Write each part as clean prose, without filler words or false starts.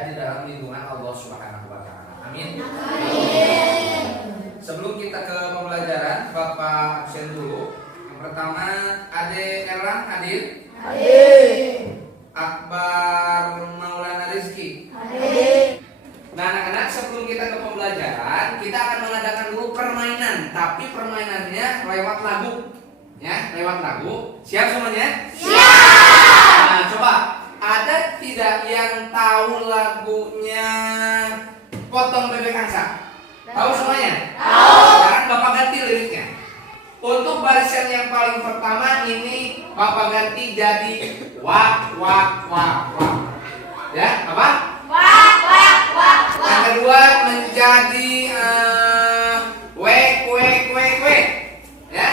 berada di dalam lindungan Allah Subhanahu wa taala. Amin. Sebelum kita ke pembelajaran, Bapak absen dulu. Yang pertama, Ade Erlang hadir? Hadir. Akbar Maulana Rizki? Hadir. Nah, anak-anak, sebelum kita ke pembelajaran, kita akan mengadakan dulu permainan, tapi permainannya lewat lagu. Ya, lewat lagu. Siap semuanya? Siap. Nah, coba, ada tidak yang tahu lagunya Potong Bebek Angsa? Tahu semuanya? Tahu. Sekarang Bapak ganti liriknya. Untuk barisan yang paling pertama ini Bapak ganti jadi wak wak wak wak. Ya, apa? Wak wak wak wak. Yang kedua menjadi wek wek wek wek. Ya.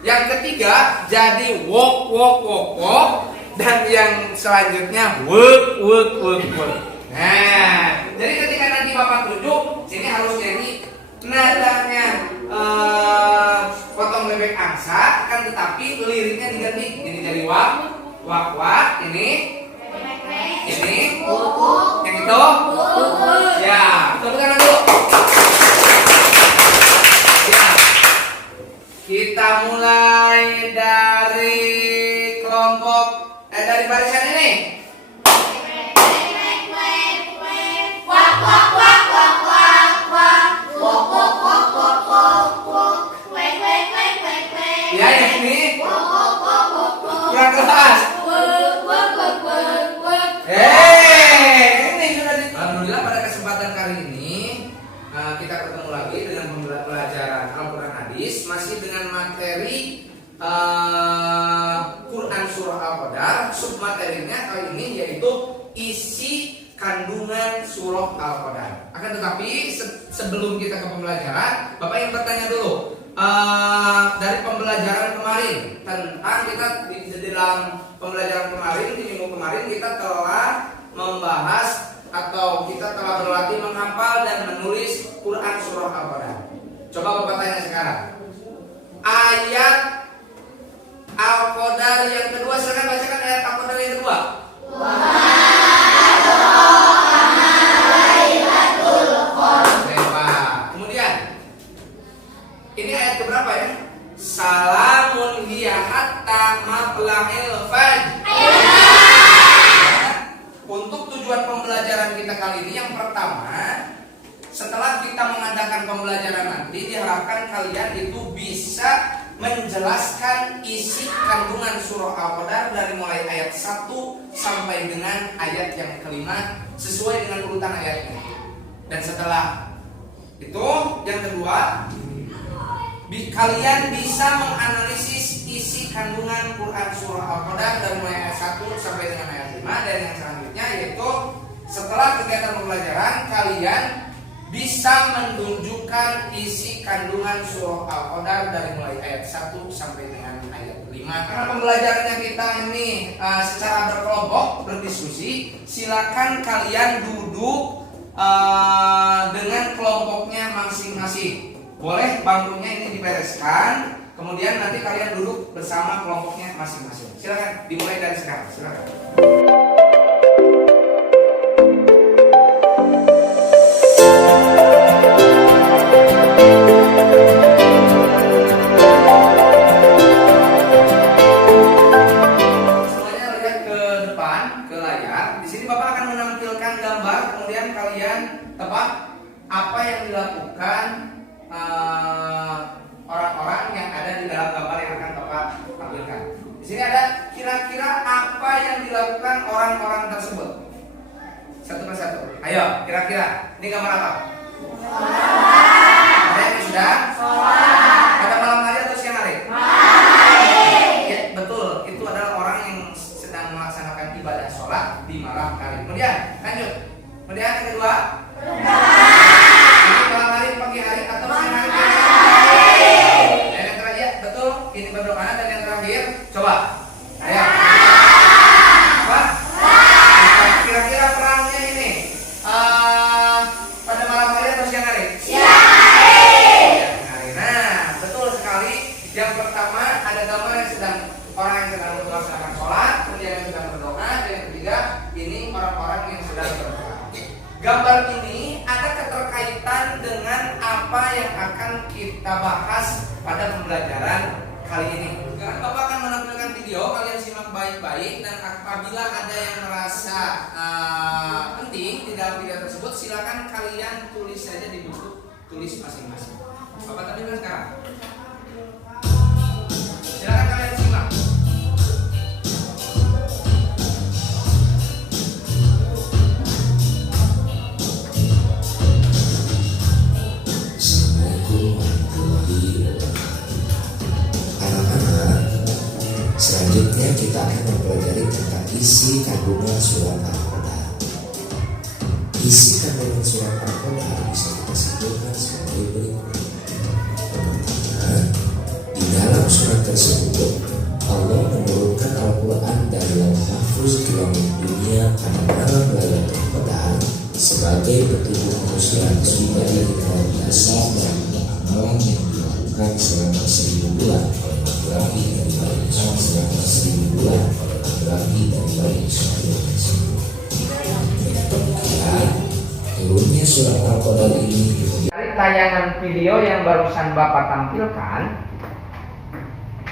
Yang ketiga jadi wok wok wok wok. Dan yang selanjutnya wek wek wek wek. Nah, jadi ketika nanti Bapak tunjuk, sini harus nyanyi nadanya Potong Bebek Angsa, kan tetapi liriknya diganti. Ini jadi wak wak wak, ini yang itu ya, tepuk tangan dulu. Ya, kita mulai dari kelompok dari barisan ini. Wak wak wak wak wak wak. Wak wak wak wak wak wak. Wek wek wek wek wek. Ya, yang ini Wak wak wak wak wak. kurang keras. Wak wak wak wak wak. Ini sudah Alhamdulillah pada kesempatan kali ini kita ketemu lagi dengan pembelajaran Al-Quran Hadis, masih dengan materi Quran Surah Al-Qadar. Submaterinya kali ini yaitu isi kandungan surah Al-Qadar. Akan tetapi sebelum kita ke pembelajaran, Bapak ingin bertanya dulu. Dari pembelajaran kemarin tentang kita di dalam pembelajaran kemarin, di minggu kemarin kita telah membahas atau kita telah berlatih menghafal dan menulis Quran Surah Al-Qadar. Coba Bapak tanya sekarang, ayat Al-Qadar yang kedua, silakan bacakan ayat Al-Qadar yang kedua. Kemudian ini ayat keberapa ya? Salamun hiya hatta matla'il fajr. Untuk tujuan pembelajaran kita kali ini, yang pertama, setelah kita mengadakan pembelajaran nanti, diharapkan kalian itu bisa menjelaskan isi kandungan surah Al-Qadar dari mulai ayat 1 sampai dengan ayat yang kelima sesuai dengan urutan ayatnya. Dan setelah itu, yang kedua, kalian bisa menganalisis isi kandungan Quran Surah Al-Qadar dari mulai ayat 1 sampai dengan ayat 5. Dan yang selanjutnya yaitu setelah kegiatan pembelajaran, kalian bisa menunjukkan isi kandungan Surah Al-Qadar dari mulai ayat 1 sampai dengan ayat 5. Karena pembelajarannya kita ini secara berkelompok, berdiskusi, silakan kalian duduk dengan kelompoknya masing-masing. Boleh bangkunya ini dibereskan, kemudian nanti kalian duduk bersama kelompoknya masing-masing. Silakan dimulai dari sekarang. Silakan. Semuanya lihat ke depan, ke layar. Di sini Bapak akan menampilkan gambar, kemudian kalian tebak apa yang dilakukan orang-orang yang ada di dalam gambar yang akan Bapak tampilkan. Di sini ada kira-kira apa yang dilakukan orang-orang tersebut. Satu persatu. Ayo, kira-kira ini gambar apa? Ada yang sudah? Pada malam hari atau siang hari? Ya, betul. Itu adalah orang yang sedang melaksanakan ibadah sholat di malam hari. Kemudian lanjut. Kemudian yang kedua. Ini malam hari, pagi hari atau siang hari? Dan yang terakhir, betul. Ini berdoa. Dan yang terakhir, coba. Ayo. Apa? Kira-kira perangnya ini pada malam hari atau siang hari? Siang hari. Nah, betul sekali. Yang pertama ada gambar yang sedang orang yang sedang melaksanakan sholat, kemudian yang sedang berdoa, dan yang ketiga ini orang-orang yang sedang berdoa. gambar ini ada keterkaitan dengan apa yang akan kita bahas pada pembelajaran kali ini. Sekarang Bapak akan menampilkan video, kalian simak baik-baik, dan apabila ada yang merasa penting di dalam video tersebut, silakan kalian tulis saja di buku tulis masing-masing. Bapak tampilkan sekarang. Silakan kalian simak. Assalamualaikum warahmatullahi wabarakatuh. Anak-anak, selanjutnya kita akan mempelajari tentang isi kandungan surat Al-Qadar. Isi kandungan surat Al-Qadar bisa kita simpulkan sebagai berikut. Pertama, di dalam surat tersebut Allah menurunkan Al-Quran dari Lauh Mahfuz ke langit dunia pada malam Lailatul Qadar sebagai petunjuk manusia sebagai rekomendasi dan amalan yang dilakukan selama 1000 bulan oleh laki-laki dari Bani Israil selama 1000 bulan oleh laki-laki dari Bani Israil. Dan turunnya surat Al-Qadar ini Dari tayangan video yang barusan Bapak tampilkan,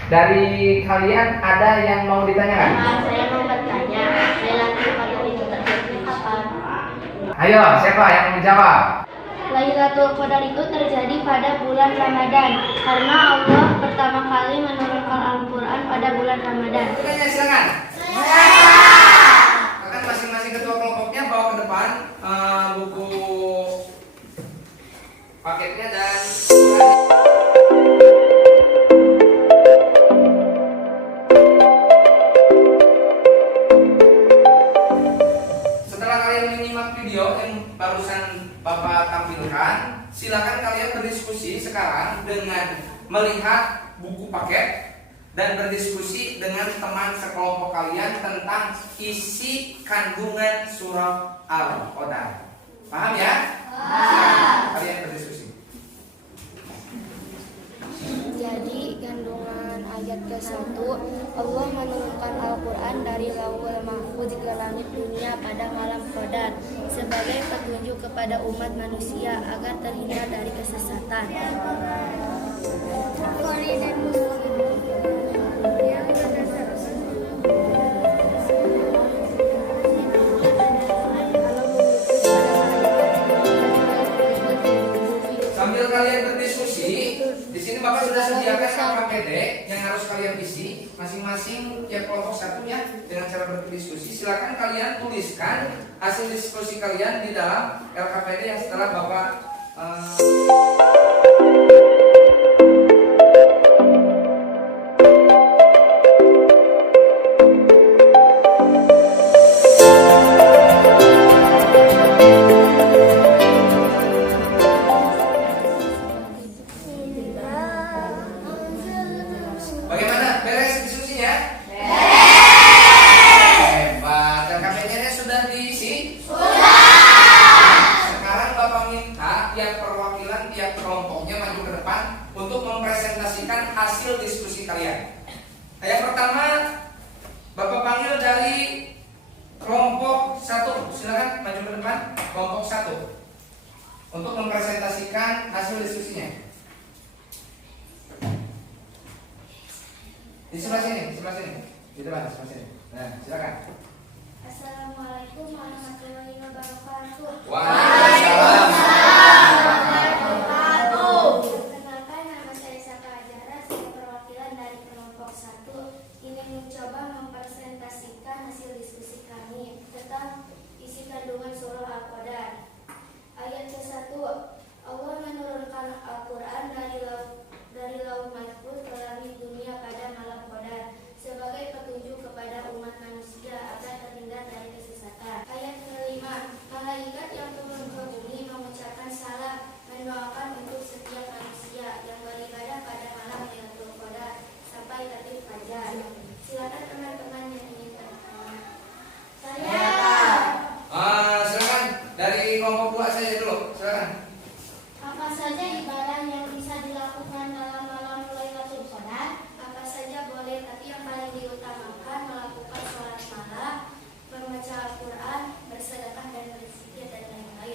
dari kalian ada yang mau ditanyakan? Saya mau bertanya, Lailatul Qadar itu terjadi kapan? Ayo, siapa yang mau menjawab? Lailatul Qadar itu terjadi pada bulan Ramadan karena Allah pertama kali menurunkan Al-Quran pada bulan Ramadan. Tanya, silakan. Akan masing-masing ketua kelompoknya bawa ke depan buku paketnya dan setelah kalian menyimak video yang barusan Bapak tampilkan, silakan kalian berdiskusi sekarang dengan melihat buku paket dan berdiskusi dengan teman sekelompok kalian tentang isi kandungan surah Al-Qadar. Paham ya? Paham. Kalian berdiskusi. Jadi kandungan ayat ke-1, Allah menurunkan Al-Quran dari Lauhul Mahfuz ke langit dunia pada malam Qadar sebagai petunjuk kepada umat manusia agar terhindar dari kesesatan. Sambil kalian berdiskusi, di sini Bapak sudah sediakan KKPD yang harus kalian isi masing-masing tiap kelompok satu ya dengan cara berdiskusi. Silakan kalian tuliskan hasil diskusi kalian di dalam LKPD yang setelah Bapak bagaimana? Beres diskusinya? Hebat. Dan KPD-nya sudah diisi? Sekarang Bapak minta tiap perwakilan tiap kelompoknya maju ke depan untuk mempresentasikan hasil diskusi kalian. Yang pertama, Bapak panggil dari kelompok 1. Silakan maju ke depan. Kelompok 1 untuk mempresentasikan hasil diskusinya. Di sebelah sini, di sebelah sini. Di depan, di sebelah sini. Nah, silakan. Assalamualaikum warahmatullahi wabarakatuh. Waalaikumsalam. Perkenalkan, nama saya Saka Ajara, saya perwakilan dari kelompok 1 ingin mencoba mempresentasikan hasil diskusi kami tentang isi kandungan surah Al-Qadar. Ayat ke-1, Allah menurunkan Al-Quran dari Lauh Mahfuz ke langit dunia pada malam Qadar sebagai petunjuk kepada umat manusia agar terhindar dari kesesatan. Ayat ke-5, malaikat yang turun ke bumi mengucapkan salam mendoakan untuk setiap manusia yang beribadah pada malam Lailatul Qadar sampai terbit fajar. Silakan teman-teman yang ingin bertanya. Saya. Silakan dari kelompok 2 saya dulu. Silakan. Apa saja ibadah yang bisa dilakukan dalam malam Lailatul Qadar? Apa saja boleh, tapi yang paling diutamakan melakukan sholat malam, membaca Al-Quran, bersedekah dan berzikir dan lain-lain.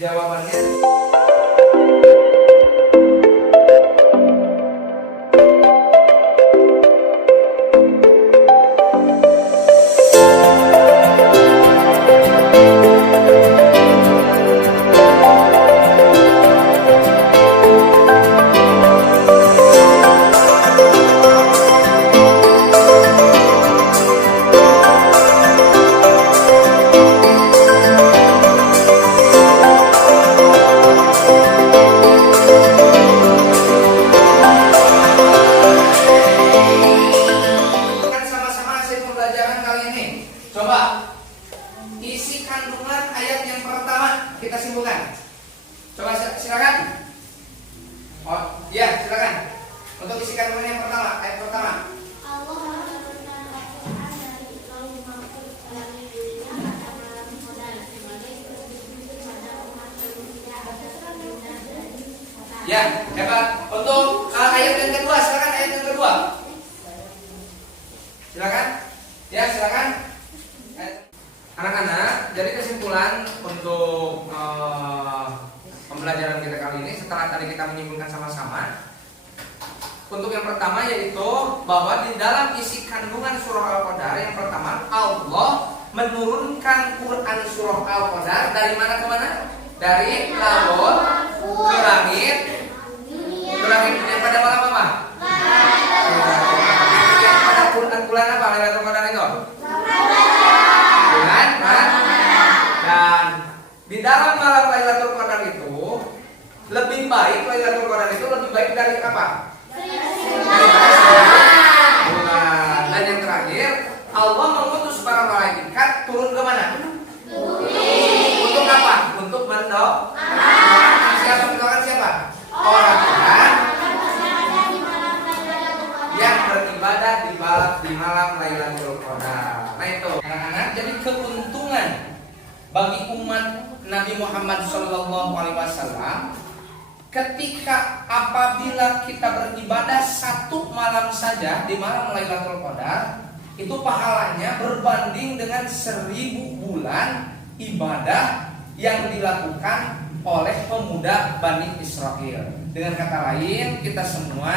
Jawabannya kan sama-sama hasil pembelajaran kali ini. Coba isi kandungan ayat yang pertama kita simpulkan. Coba silakan. Oh, ya silakan. Untuk isi kandungan yang pertama, ayat pertama. Allah menurunkan Al-Quran dari Lauh Mahfuz dari dunia pada malam Qadar sebagai petunjuk pada umat manusia atas kebenaran dari kota. Ya, hebat. Untuk ayat yang kedua, silakan ayat yang kedua. Silakan. Ya, silakan. Anak-anak, jadi kesimpulan untuk pembelajaran kita kali ini setelah tadi kita menyimpulkan sama-sama. Untuk yang pertama yaitu bahwa di dalam isi kandungan surah Al-Qadar yang pertama Allah menurunkan Quran surah Al-Qadar dari mana ke mana? Dari lauh ke langit dunia pada malam apa? Pada bulan apa Lailatul Qadar itu? Bulan dan di dalam malam Lailatul Qadar itu lebih baik Lailatul Qadar itu lebih baik dari apa? Bulan. Dan yang terakhir Allah mengutus para malaikat turun ke mana? Untuk apa? Untuk mendoakan siapa? Mendoakan siapa? Orang-orang yang beribadah di malam Lailatul Qadar. Nah itu anak-anak, jadi keuntungan bagi umat Nabi Muhammad SAW ketika apabila kita beribadah satu malam saja di malam Lailatul Qadar, itu pahalanya berbanding dengan 1000 bulan ibadah yang dilakukan oleh pemuda Bani Israel. Dengan kata lain, kita semua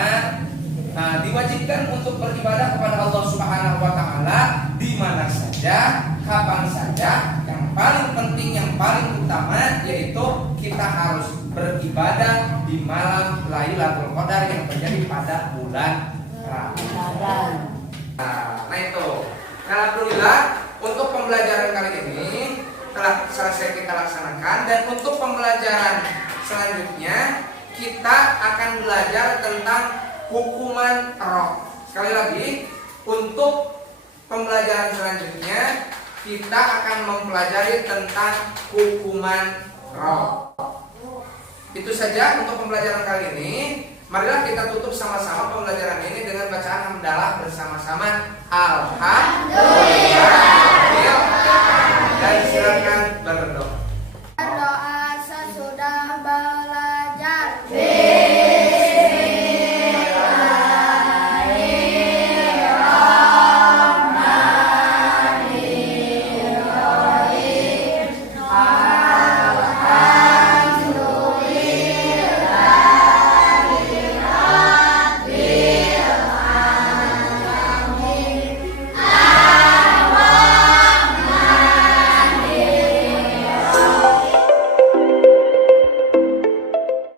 diwajibkan untuk beribadah kepada Allah Subhanahu wa taala di mana saja, kapan saja. Yang paling penting, yang paling utama yaitu kita harus beribadah di malam Lailatul Qadar yang terjadi pada bulan Ramadan. Nah itu. Alhamdulillah untuk pembelajaran kali ini telah selesai kita laksanakan, dan untuk pembelajaran selanjutnya kita akan belajar tentang hukuman roh. Sekali lagi, untuk pembelajaran selanjutnya kita akan mempelajari tentang hukuman roh. Itu saja untuk pembelajaran kali ini. Marilah kita tutup sama-sama pembelajaran ini dengan bacaan hamdalah bersama-sama. Alhamdulillah.